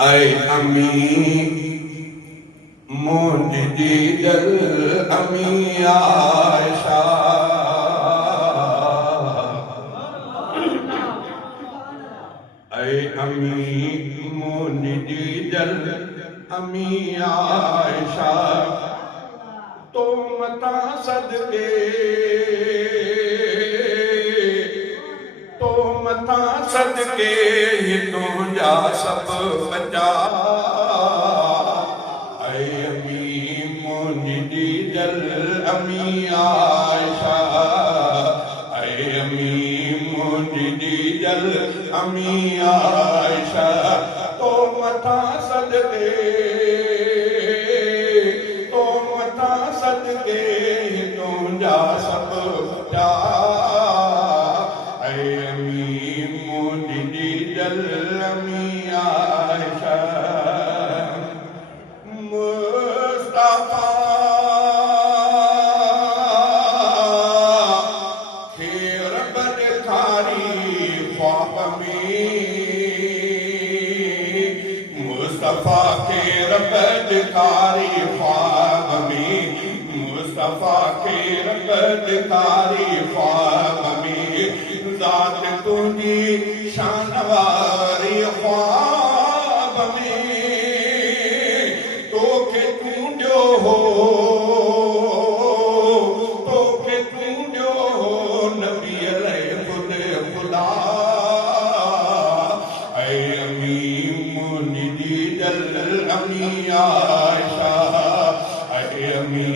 ऐ अमी मुंहिंजी दिल अमी आयशा ऐ अमी मुंहिंजी दिल अमी आयशा तो मता सदके तो मता सदके ही तुझा सब बचा ऐ अमी मुंहिंजी दिल अमी आयशा ऐ अमी मुंहिंजी दिल अमी आयशा तो मता सदके तो मता सदके तुझा सब बचा ऐ अमी मुंहिंजी दिल अमी आयशा मुस्तफा खे रब ॾेखारी ख्वाब में मुस्तफा खे रब ॾेखारी ख्वाब में मुस्तफा खे रब ॾेखारी ख्वाब में ज़ात तुंहिंजी शान वारी ख्वाब में तोखे तूं ॾियो हो तोखे तूं ॾियो हो नबी ख़ुदि ख़ुदा ऐ अमी मुंहिंजी दिल अमी आयशा ऐ अमी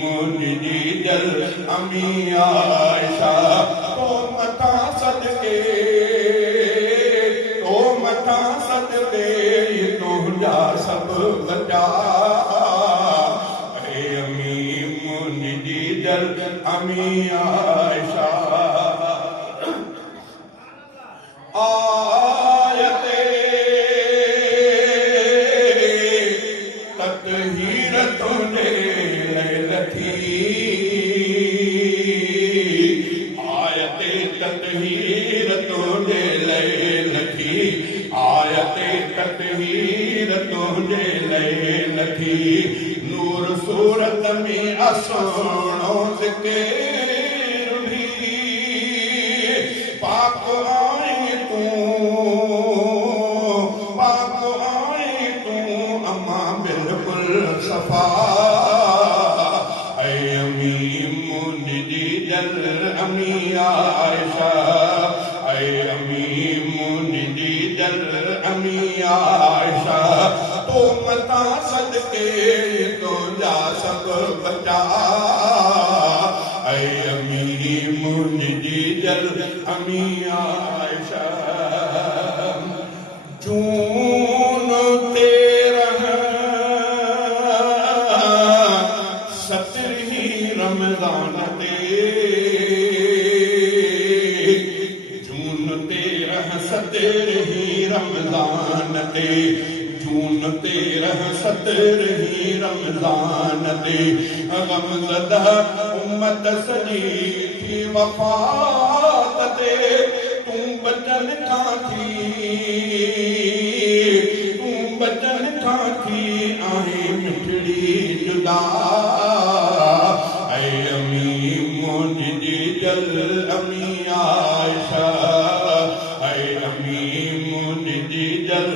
मुंहिंजी दिल अमी आयशा तो मता सदके तो मता सदके तुझा सब बचा ऐ अमी मुंहिंजी दिल अमी आयशा आयते तत्हीर तुझे लथी आयते तत्हीर तुझे लथी आयते तत्हीर तुझे लथी नूर सूरत में असोणो ज़िक्र भी पाक आई तूं अम्मा बिल्कुल सफ़ा ऐ अमी मुंहिंजी दिल अमी आयशा ऐ अमी मुंहिंजी दिल अमी आयशा तो मता सदके तुझा सब बचा ऐ अमी मुंहिंजी दिल अमी आयशा जून तेरह सतरही रमज़ान ते जून तेरह सतरही रमज़ान ते जून तेरह सतरही रमज़ान ते गमज़दा उम्मत सॼी थी वफ़ात ते तूं बचन खां थी आहे मिठड़ी जुदा ऐ अमी मुंहिंजी दिल अमी आयशा ऐ अमी मुंहिंजी दिल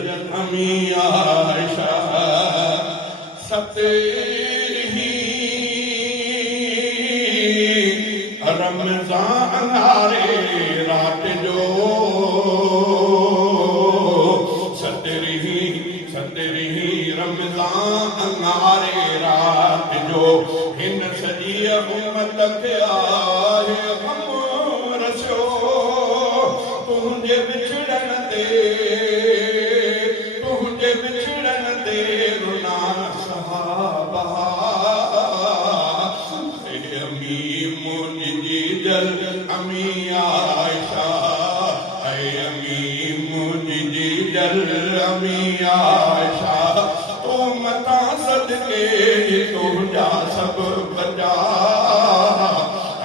अमी आयशा सतरही रमज़ान आरे रात जो सतरही रमज़ान आरे रात जो हिन सॼी उम्मत खे आहे गम रसियो तुंहिंजे बिछड़न ते रुना सहाबा ऐ अमी मुंहिंजी दिल अमी आयशा ऐ अमी मुंहिंजी दिल अमी आयशा तो मता सदके तुझा सब बचा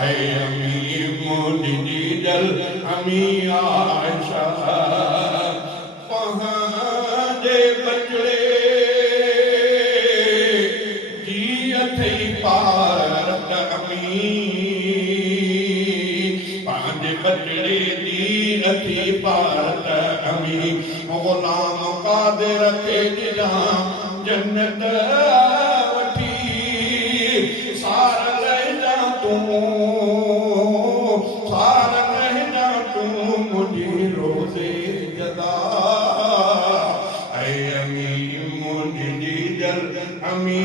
ऐ अमी मुंहिंजी दिल अमी आयशा पंहिंजे बचड़े जी अथई पारत अमी पंहिंजे बचड़े जी अथई पारत अमी ग़ुलाम क़ादिर खे ॾिना जन्नत वठी सार लहजा तूं सार लहजा तूं मुंहिंजी रोज़े जदा ऐं अमी मुंहिंजी जल अमी